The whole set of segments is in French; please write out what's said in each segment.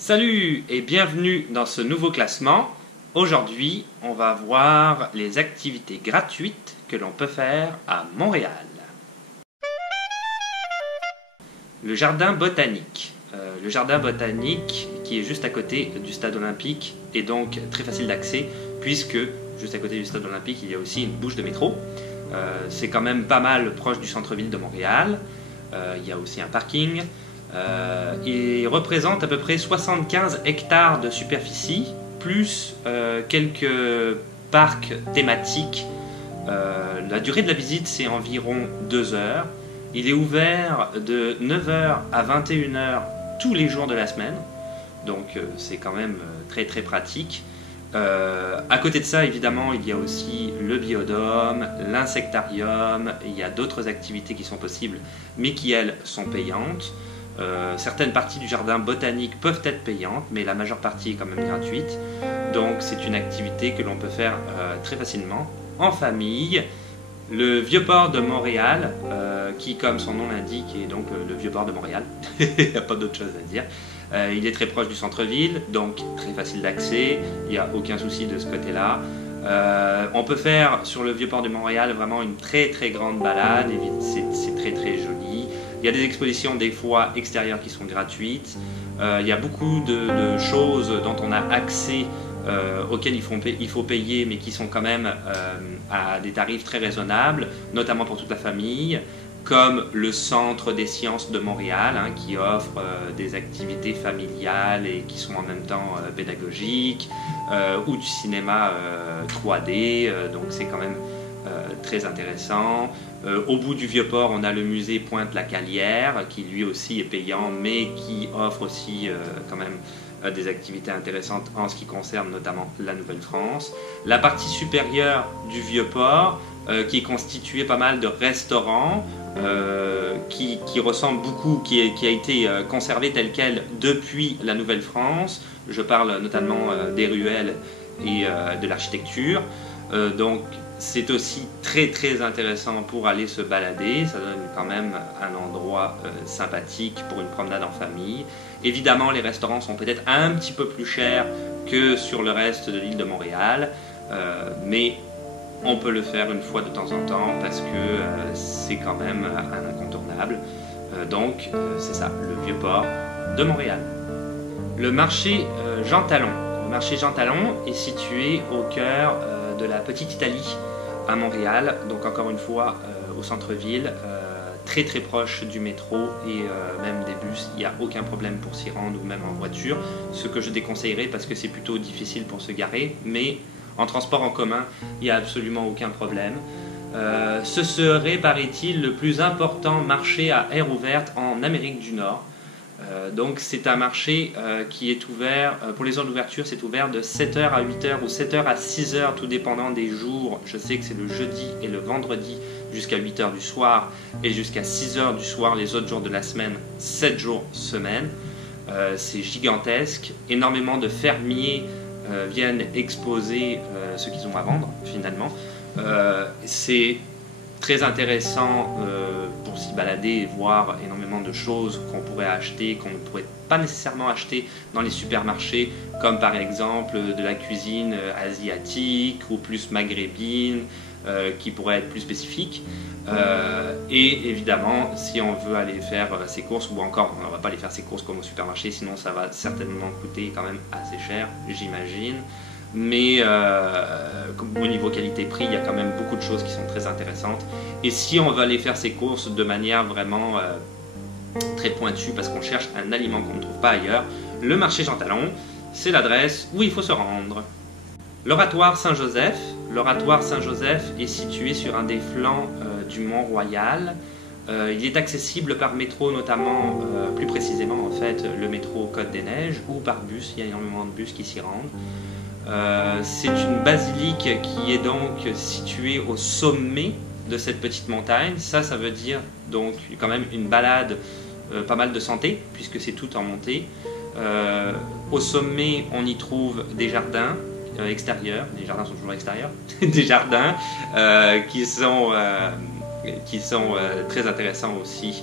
Salut et bienvenue dans ce nouveau classement. Aujourd'hui, on va voir les activités gratuites que l'on peut faire à Montréal. Le jardin botanique. Le jardin botanique qui est juste à côté du stade olympique est donc très facile d'accès puisque juste à côté du stade olympique il y a aussi une bouche de métro. C'est quand même pas mal proche du centre-ville de Montréal. Il y a aussi un parking. Il représente à peu près 75 hectares de superficie, plus quelques parcs thématiques. La durée de la visite, c'est environ 2 heures. Il est ouvert de 9 h à 21 h tous les jours de la semaine, donc c'est quand même très très pratique. À côté de ça, évidemment, il y a aussi le biodôme, l'insectarium, il y a d'autres activités qui sont possibles, mais qui, elles, sont payantes. Certaines parties du jardin botanique peuvent être payantes, mais la majeure partie est quand même gratuite. Donc c'est une activité que l'on peut faire très facilement, en famille. Le Vieux-Port de Montréal, qui comme son nom l'indique est donc le Vieux-Port de Montréal, il n'y a pas d'autre chose à dire. Il est très proche du centre-ville, donc très facile d'accès, il n'y a aucun souci de ce côté-là. On peut faire sur le Vieux-Port de Montréal vraiment une très très grande balade, c'est très très joli. Il y a des expositions des fois extérieures qui sont gratuites. Il y a beaucoup de choses dont on a accès, auxquelles il faut payer, mais qui sont quand même à des tarifs très raisonnables, notamment pour toute la famille, comme le Centre des sciences de Montréal, qui offre des activités familiales et qui sont en même temps pédagogiques, ou du cinéma 3D, donc c'est quand même très intéressant. Au bout du Vieux-Port, on a le musée Pointe-la-Calière, qui lui aussi est payant, mais qui offre aussi quand même des activités intéressantes en ce qui concerne notamment la Nouvelle-France. La partie supérieure du Vieux-Port, qui est constituée pas mal de restaurants, qui ressemble beaucoup, qui a été conservé tel quel depuis la Nouvelle-France. Je parle notamment des ruelles et de l'architecture. Donc c'est aussi très très intéressant pour aller se balader, ça donne quand même un endroit sympathique pour une promenade en famille. Évidemment, les restaurants sont peut-être un petit peu plus chers que sur le reste de l'île de Montréal, mais on peut le faire une fois de temps en temps parce que c'est quand même un incontournable. Donc c'est ça, le Vieux-Port de Montréal. Le marché Jean Talon. Le marché Jean Talon est situé au cœur de la Petite Italie à Montréal, donc encore une fois au centre-ville, très très proche du métro et même des bus, il n'y a aucun problème pour s'y rendre ou même en voiture, ce que je déconseillerais parce que c'est plutôt difficile pour se garer, mais en transport en commun, il n'y a absolument aucun problème. Ce serait, paraît-il, le plus important marché à air ouverte en Amérique du Nord. Donc c'est un marché qui est ouvert, pour les heures d'ouverture, c'est ouvert de 7 h à 8 h ou 7 h à 6 h, tout dépendant des jours. Je sais que c'est le jeudi et le vendredi jusqu'à 8 h du soir et jusqu'à 6 h du soir les autres jours de la semaine, 7 jours semaine. C'est gigantesque, énormément de fermiers viennent exposer ce qu'ils ont à vendre finalement. C'est très intéressant pour s'y balader et voir énormément de choses qu'on pourrait acheter, qu'on ne pourrait pas nécessairement acheter dans les supermarchés, comme par exemple de la cuisine asiatique ou plus maghrébine, qui pourrait être plus spécifique. Et évidemment, si on veut aller faire ses courses, ou encore on ne va pas aller faire ses courses comme au supermarché, sinon ça va certainement coûter quand même assez cher, j'imagine. Mais au niveau qualité-prix, il y a quand même beaucoup de choses qui sont très intéressantes. Et si on veut aller faire ses courses de manière vraiment très pointue, parce qu'on cherche un aliment qu'on ne trouve pas ailleurs, le marché Jean Talon, c'est l'adresse où il faut se rendre. L'oratoire Saint-Joseph. L'oratoire Saint-Joseph est situé sur un des flancs du Mont-Royal. Il est accessible par métro, notamment, plus précisément en fait, le métro Côte-des-Neiges, ou par bus, il y a énormément de bus qui s'y rendent. C'est une basilique qui est donc située au sommet de cette petite montagne. Ça veut dire donc quand même une balade pas mal de santé, puisque c'est tout en montée. Au sommet, on y trouve des jardins extérieurs, les jardins sont toujours extérieurs, des jardins qui sont très intéressants aussi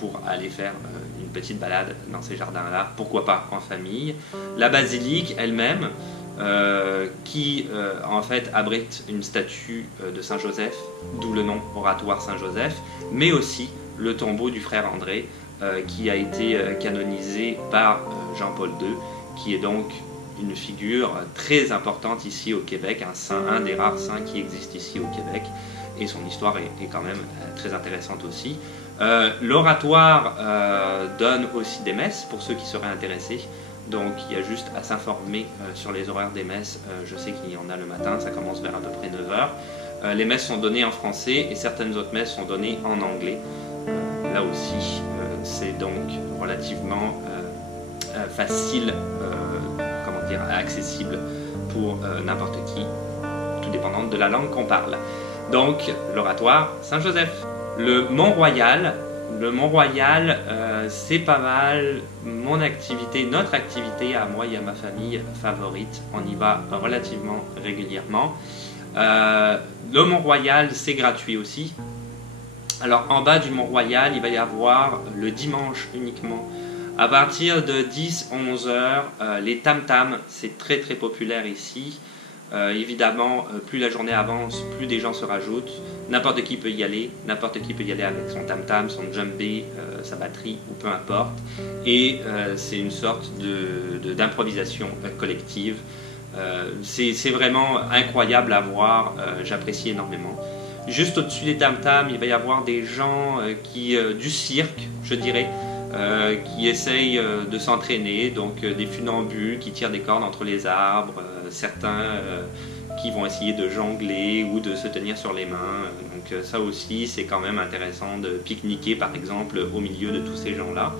pour aller faire une petite balade dans ces jardins-là, pourquoi pas en famille. La basilique elle-même, qui en fait abrite une statue de Saint Joseph, d'où le nom oratoire Saint Joseph, mais aussi le tombeau du frère André, qui a été canonisé par Jean-Paul II, qui est donc une figure très importante ici au Québec, un saint, un des rares saints qui existe ici au Québec, et son histoire est quand même très intéressante aussi. L'oratoire donne aussi des messes pour ceux qui seraient intéressés, donc il y a juste à s'informer sur les horaires des messes. Je sais qu'il y en a le matin, ça commence vers à peu près 9 h. Les messes sont données en français et certaines autres messes sont données en anglais. Là aussi, c'est donc relativement facile, accessible pour n'importe qui, tout dépendant de la langue qu'on parle. Donc, l'oratoire Saint-Joseph. Le Mont-Royal, c'est pas mal mon activité, notre activité à moi et à ma famille favorite. On y va relativement régulièrement. Le Mont-Royal, c'est gratuit aussi. Alors, en bas du Mont-Royal, il va y avoir le dimanche uniquement, à partir de 10-11 heures, les tam-tams, c'est très très populaire ici. Évidemment, plus la journée avance, plus des gens se rajoutent. N'importe qui peut y aller, n'importe qui peut y aller avec son tam-tam, son djembé, sa batterie ou peu importe. Et c'est une sorte d'improvisation collective. C'est vraiment incroyable à voir, j'apprécie énormément. Juste au-dessus des tam-tams, il va y avoir des gens du cirque, je dirais, qui essayent de s'entraîner, donc des funambules qui tirent des cordes entre les arbres, certains qui vont essayer de jongler ou de se tenir sur les mains. Donc ça aussi, c'est quand même intéressant de pique-niquer par exemple au milieu de tous ces gens-là.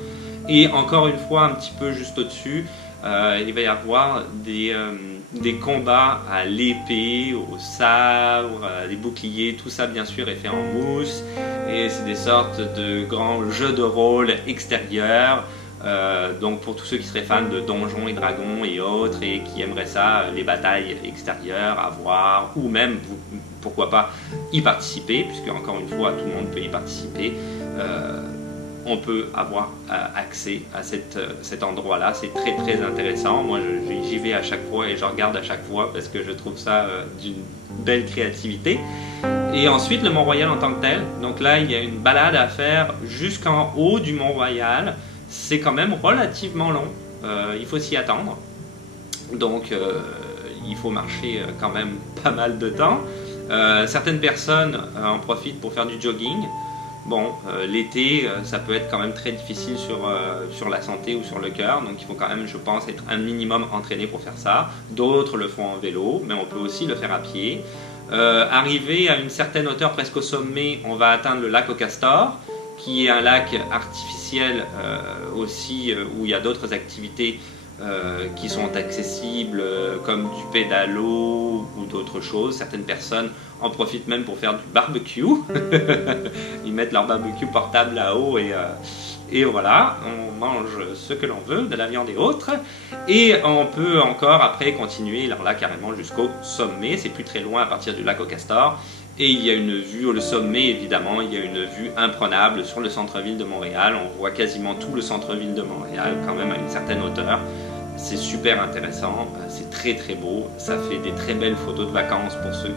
Et encore une fois, un petit peu juste au-dessus, il va y avoir des combats à l'épée, au sabre, des boucliers, tout ça bien sûr est fait en mousse, et c'est des sortes de grands jeux de rôle extérieurs. Donc pour tous ceux qui seraient fans de Donjons et Dragons et autres et qui aimeraient ça, les batailles extérieures à voir, ou même pourquoi pas y participer, puisque encore une fois tout le monde peut y participer. On peut avoir accès à cet endroit-là. C'est très très intéressant. Moi, j'y vais à chaque fois et je regarde à chaque fois parce que je trouve ça d'une belle créativité. Et ensuite, le Mont-Royal en tant que tel. Donc là, il y a une balade à faire jusqu'en haut du Mont-Royal. C'est quand même relativement long. Il faut s'y attendre. Donc, il faut marcher quand même pas mal de temps. Certaines personnes en profitent pour faire du jogging. Bon, l'été, ça peut être quand même très difficile sur la santé ou sur le cœur, donc il faut quand même, je pense, être un minimum entraîné pour faire ça. D'autres le font en vélo, mais on peut aussi le faire à pied. Arrivé à une certaine hauteur, presque au sommet, on va atteindre le lac au Castor, qui est un lac artificiel aussi, où il y a d'autres activités qui sont accessibles, comme du pédalo ou d'autres choses. Certaines personnes en profitent même pour faire du barbecue. Ils mettent leur barbecue portable là-haut et voilà, on mange ce que l'on veut, de la viande et autres. Et on peut encore après continuer alors là carrément jusqu'au sommet. C'est plus très loin à partir du lac au Castor. Et il y a une vue, au sommet évidemment, il y a une vue imprenable sur le centre-ville de Montréal. On voit quasiment tout le centre-ville de Montréal quand même à une certaine hauteur. C'est super intéressant, c'est très très beau, ça fait des très belles photos de vacances pour ceux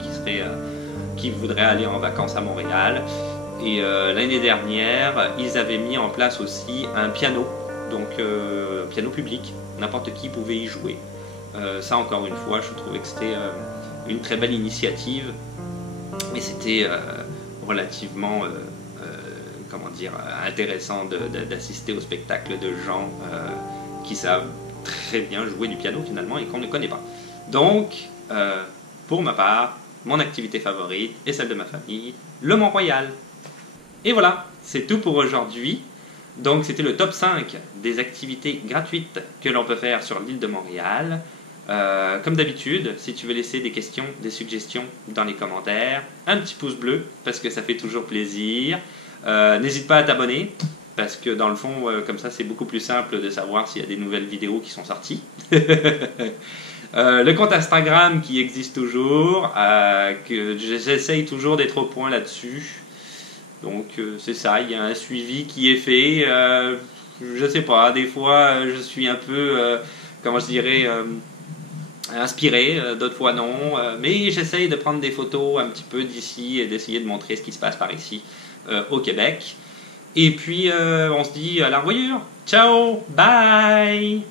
qui voudraient aller en vacances à Montréal. Et l'année dernière, ils avaient mis en place aussi un piano, donc un piano public, n'importe qui pouvait y jouer. Ça encore une fois, je trouvais que c'était une très belle initiative, et c'était relativement intéressant d'assister au spectacle de gens qui savent très bien jouer du piano finalement et qu'on ne connaît pas. Donc, pour ma part, mon activité favorite et celle de ma famille, le Mont-Royal. Et voilà, c'est tout pour aujourd'hui. Donc c'était le top 5 des activités gratuites que l'on peut faire sur l'île de Montréal. Comme d'habitude, si tu veux laisser des questions, des suggestions dans les commentaires, un petit pouce bleu parce que ça fait toujours plaisir. N'hésite pas à t'abonner. Parce que dans le fond, comme ça, c'est beaucoup plus simple de savoir s'il y a des nouvelles vidéos qui sont sorties. Le compte Instagram qui existe toujours, que j'essaye toujours d'être au point là-dessus. Donc c'est ça, il y a un suivi qui est fait. je sais pas, des fois je suis un peu, comment je dirais, inspiré, d'autres fois non, mais j'essaye de prendre des photos un petit peu d'ici et d'essayer de montrer ce qui se passe par ici au Québec. Et puis on se dit à la revoyure. Ciao, bye.